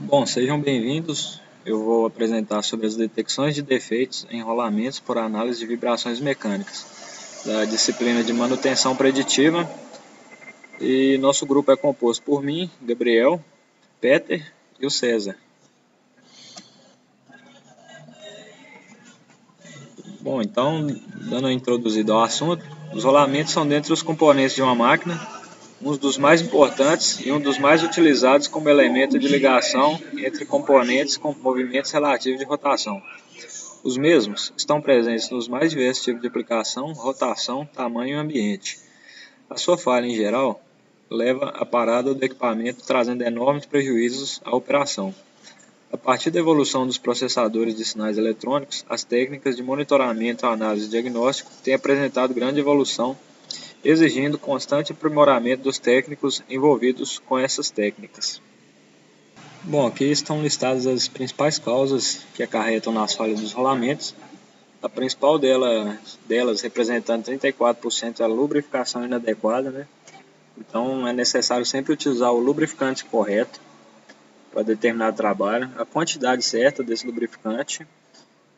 Bom, sejam bem-vindos. Eu vou apresentar sobre as detecções de defeitos em rolamentos por análise de vibrações mecânicas, da disciplina de manutenção preditiva. E nosso grupo é composto por mim, Gabriel, Peter e o César. Bom, então, dando a introduzida ao assunto, os rolamentos são dentre os componentes de uma máquina, um dos mais importantes e um dos mais utilizados como elemento de ligação entre componentes com movimentos relativos de rotação. Os mesmos estão presentes nos mais diversos tipos de aplicação, rotação, tamanho e ambiente. A sua falha, em geral, leva à parada do equipamento, trazendo enormes prejuízos à operação. A partir da evolução dos processadores de sinais eletrônicos, as técnicas de monitoramento e análise diagnóstico têm apresentado grande evolução, exigindo constante aprimoramento dos técnicos envolvidos com essas técnicas. Bom, aqui estão listadas as principais causas que acarretam nas falhas dos rolamentos. A principal delas representando 34%, é a lubrificação inadequada, né? Então é necessário sempre utilizar o lubrificante correto para determinado trabalho, a quantidade certa desse lubrificante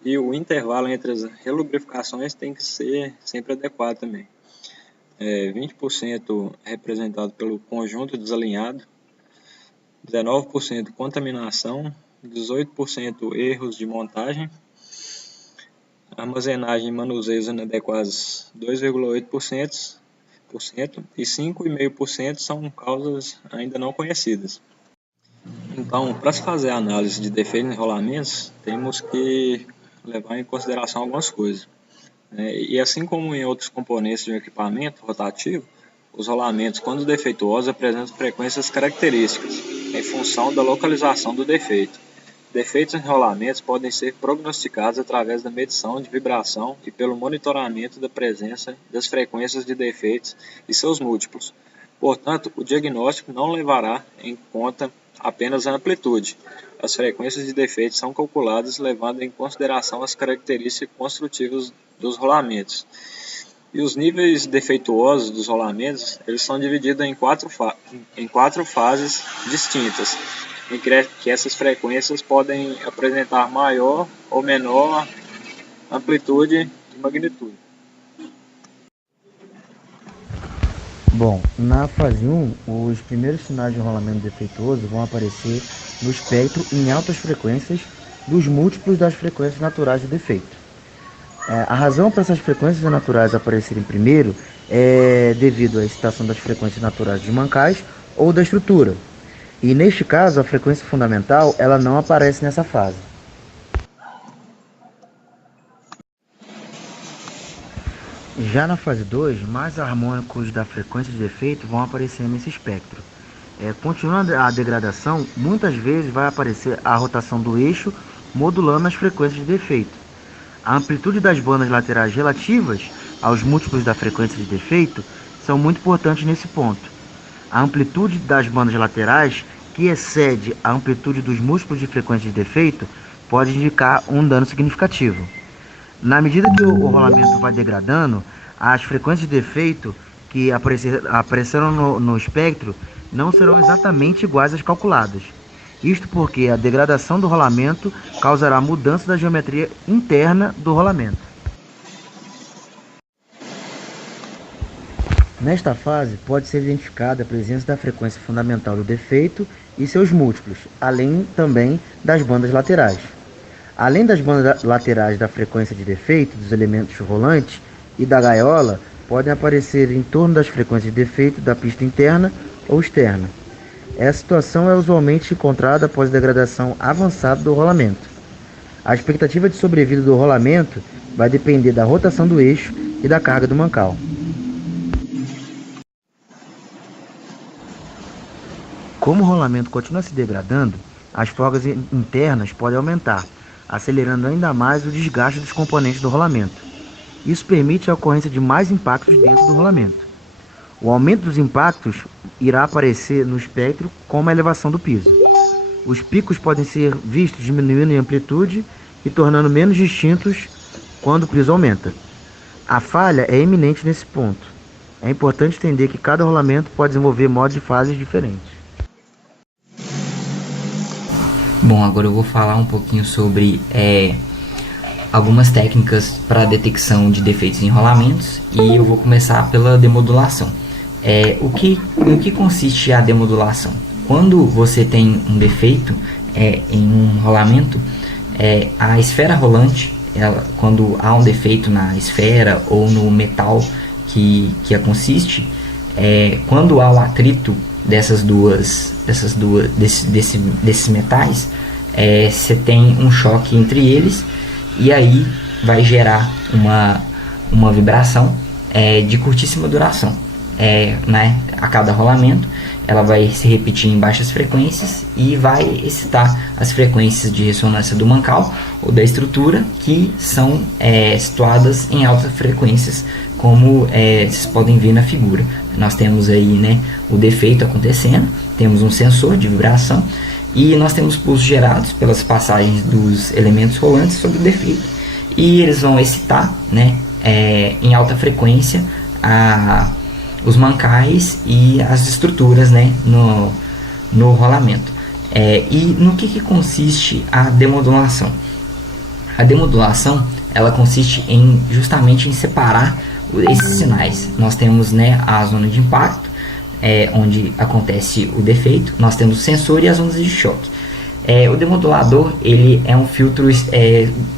e o intervalo entre as relubrificações tem que ser sempre adequado também. 20% é representado pelo conjunto desalinhado, 19% contaminação, 18% erros de montagem, armazenagem e manuseios inadequados 2,8% e 5,5% são causas ainda não conhecidas. Então, para se fazer a análise de defeitos em rolamentos, temos que levar em consideração algumas coisas. E assim como em outros componentes de um equipamento rotativo, os rolamentos, quando defeituosos, apresentam frequências características, em função da localização do defeito. Defeitos em rolamentos podem ser prognosticados através da medição de vibração e pelo monitoramento da presença das frequências de defeitos e seus múltiplos. Portanto, o diagnóstico não levará em conta apenas a amplitude. As frequências de defeitos são calculadas levando em consideração as características construtivas dos rolamentos. E os níveis defeituosos dos rolamentos, eles são divididos em quatro fases distintas, em que essas frequências podem apresentar maior ou menor amplitude e magnitude. Bom, na fase 1, os primeiros sinais de rolamento defeituoso vão aparecer no espectro em altas frequências dos múltiplos das frequências naturais do defeito. A razão para essas frequências naturais aparecerem primeiro é devido à excitação das frequências naturais dos mancais ou da estrutura. E neste caso, a frequência fundamental ela não aparece nessa fase. Já na fase 2, mais harmônicos da frequência de defeito vão aparecer nesse espectro. Continuando a degradação, muitas vezes vai aparecer a rotação do eixo modulando as frequências de defeito. A amplitude das bandas laterais relativas aos múltiplos da frequência de defeito são muito importantes nesse ponto. A amplitude das bandas laterais, que excede a amplitude dos múltiplos de frequência de defeito, pode indicar um dano significativo. Na medida que o rolamento vai degradando, as frequências de defeito que apareceram no espectro não serão exatamente iguais às calculadas. Isto porque a degradação do rolamento causará mudança da geometria interna do rolamento. Nesta fase, pode ser identificada a presença da frequência fundamental do defeito e seus múltiplos, além também das bandas laterais. Além das bandas laterais da frequência de defeito dos elementos rolantes e da gaiola, podem aparecer em torno das frequências de defeito da pista interna ou externa. Essa situação é usualmente encontrada após a degradação avançada do rolamento. A expectativa de sobrevida do rolamento vai depender da rotação do eixo e da carga do mancal. Como o rolamento continua se degradando, as folgas internas podem aumentar, acelerando ainda mais o desgaste dos componentes do rolamento. Isso permite a ocorrência de mais impactos dentro do rolamento. O aumento dos impactos irá aparecer no espectro como a elevação do piso. Os picos podem ser vistos diminuindo em amplitude e tornando menos distintos quando o piso aumenta. A falha é eminente nesse ponto. É importante entender que cada rolamento pode desenvolver modos e fases diferentes. Bom, agora eu vou falar um pouquinho sobre algumas técnicas para detecção de defeitos em rolamentos e eu vou começar pela demodulação. No que consiste a demodulação? Quando você tem um defeito em um rolamento, a esfera rolante, quando há um defeito na esfera ou no metal que a consiste, quando há o atrito desses metais, você tem um choque entre eles e aí vai gerar uma vibração de curtíssima duração. Né, a cada rolamento ela vai se repetir em baixas frequências e vai excitar as frequências de ressonância do mancal ou da estrutura, que são situadas em altas frequências, como vocês podem ver na figura. Nós temos aí, né, o defeito acontecendo, temos um sensor de vibração e nós temos pulsos gerados pelas passagens dos elementos rolantes sobre o defeito, e eles vão excitar, né, em alta frequência os mancais e as estruturas, né, no rolamento. E no que consiste a demodulação? A demodulação, ela consiste justamente em separar esses sinais. Nós temos, né, a zona de impacto, onde acontece o defeito, nós temos o sensor e as ondas de choque. O demodulador, ele é um filtro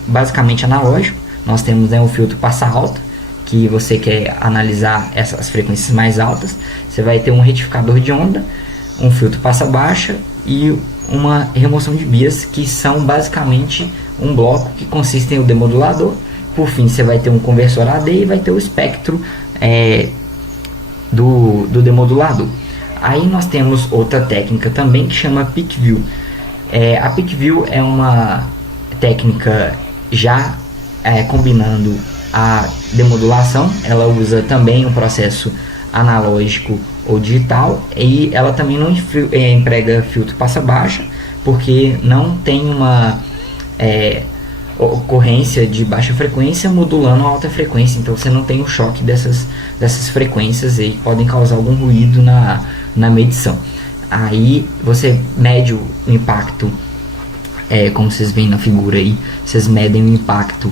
basicamente analógico. Nós temos, né, um filtro passa alta, que você quer analisar essas frequências mais altas, você vai ter um retificador de onda, um filtro passa baixa e uma remoção de bias, que são basicamente um bloco que consiste em o demodulador. Por fim, você vai ter um conversor AD e vai ter o espectro do demodulador. Aí nós temos outra técnica também que chama Peak View. A Peak View é uma técnica já combinando a demodulação. Ela usa também um processo analógico ou digital, e ela também não emprega filtro passa baixa, porque não tem uma ocorrência de baixa frequência modulando a alta frequência, então você não tem o choque dessas frequências e podem causar algum ruído na medição. Aí você mede o impacto, como vocês veem na figura aí, vocês medem o impacto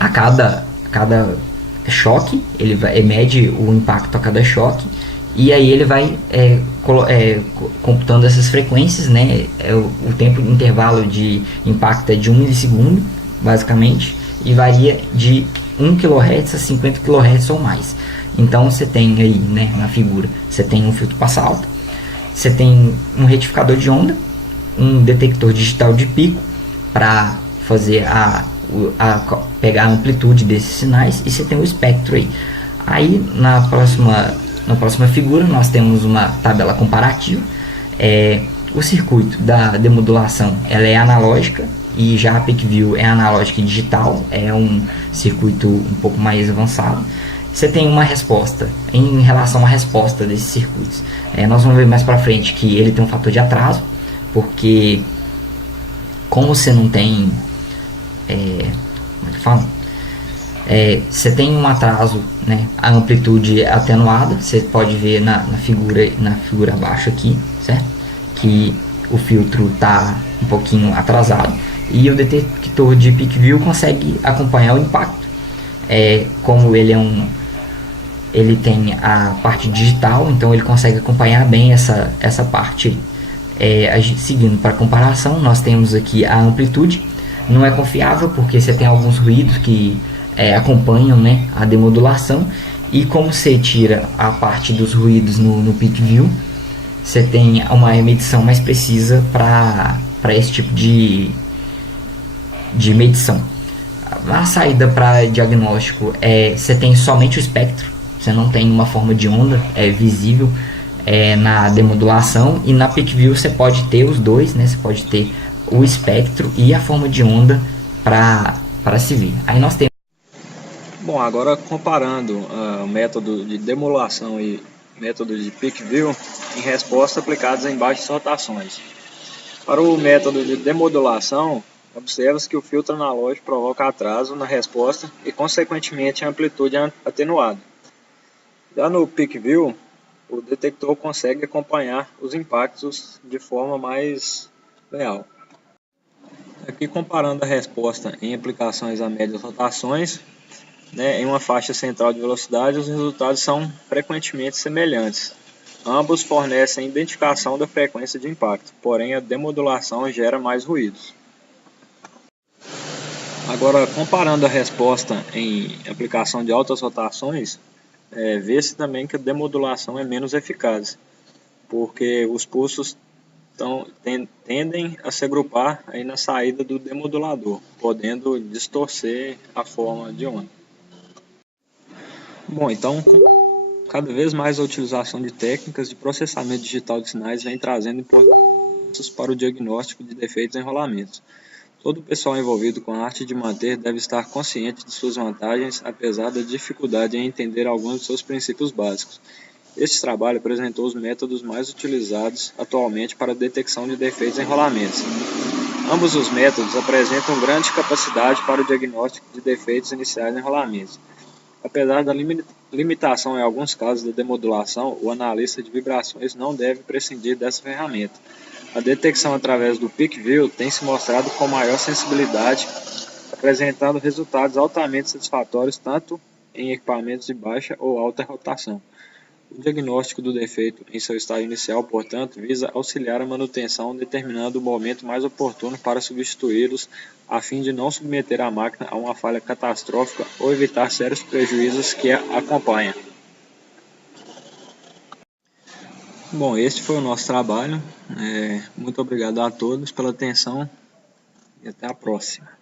a cada choque, ele mede o impacto a cada choque, e aí ele vai computando essas frequências, né? O tempo de intervalo de impacto é de 1 milissegundo, basicamente, e varia de 1 kHz a 50 kHz ou mais. Então você tem aí, né, na figura, você tem um filtro passa alta, você tem um retificador de onda, um detector digital de pico para fazer pegar a amplitude desses sinais, e você tem o espectro aí. Aí na próxima figura nós temos uma tabela comparativa. O circuito da demodulação, ela é analógica, e já a Peak View é analógica e digital, é um circuito um pouco mais avançado. Você tem uma resposta em relação à resposta desses circuitos. Nós vamos ver mais para frente que ele tem um fator de atraso, porque como você não tem você tem um atraso, né, a amplitude atenuada. Você pode ver na figura abaixo aqui, certo? Que o filtro está um pouquinho atrasado, e o detector de Peak View consegue acompanhar o impacto. Como ele tem a parte digital, então ele consegue acompanhar bem essa parte. Seguindo para comparação, nós temos aqui a amplitude. Não é confiável porque você tem alguns ruídos que acompanham, né, a demodulação, e como você tira a parte dos ruídos no Peak View, você tem uma medição mais precisa para esse tipo de medição. A saída para diagnóstico você tem somente o espectro, você não tem uma forma de onda visível na demodulação, e na Peak View você pode ter os dois, né? Você pode ter o espectro e a forma de onda para se ver. Aí nós temos. Bom, agora comparando o método de demodulação e método de Peak View em resposta aplicados em baixas rotações. Para o método de demodulação, observa-se que o filtro analógico provoca atraso na resposta e, consequentemente, a amplitude atenuada. Já no Peak View, o detector consegue acompanhar os impactos de forma mais leal. Aqui comparando a resposta em aplicações a médias rotações, em uma faixa central de velocidade, os resultados são frequentemente semelhantes. Ambos fornecem identificação da frequência de impacto, porém a demodulação gera mais ruídos. Agora, comparando a resposta em aplicação de altas rotações, vê-se também que a demodulação é menos eficaz, porque os pulsos tendem a se agrupar aí na saída do demodulador, podendo distorcer a forma de onda. Bom, então, cada vez mais a utilização de técnicas de processamento digital de sinais vem trazendo importância para o diagnóstico de defeitos em rolamentos. Todo o pessoal envolvido com a arte de manter deve estar consciente de suas vantagens, apesar da dificuldade em entender alguns de seus princípios básicos. Este trabalho apresentou os métodos mais utilizados atualmente para a detecção de defeitos em rolamentos. Ambos os métodos apresentam grande capacidade para o diagnóstico de defeitos iniciais em rolamentos. Apesar da limitação em alguns casos da demodulação, o analista de vibrações não deve prescindir dessa ferramenta. A detecção através do Peak View tem se mostrado com maior sensibilidade, apresentando resultados altamente satisfatórios tanto em equipamentos de baixa ou alta rotação. O diagnóstico do defeito em seu estágio inicial, portanto, visa auxiliar a manutenção, determinando o momento mais oportuno para substituí-los, a fim de não submeter a máquina a uma falha catastrófica ou evitar sérios prejuízos que a acompanham. Bom, este foi o nosso trabalho. Muito obrigado a todos pela atenção e até a próxima.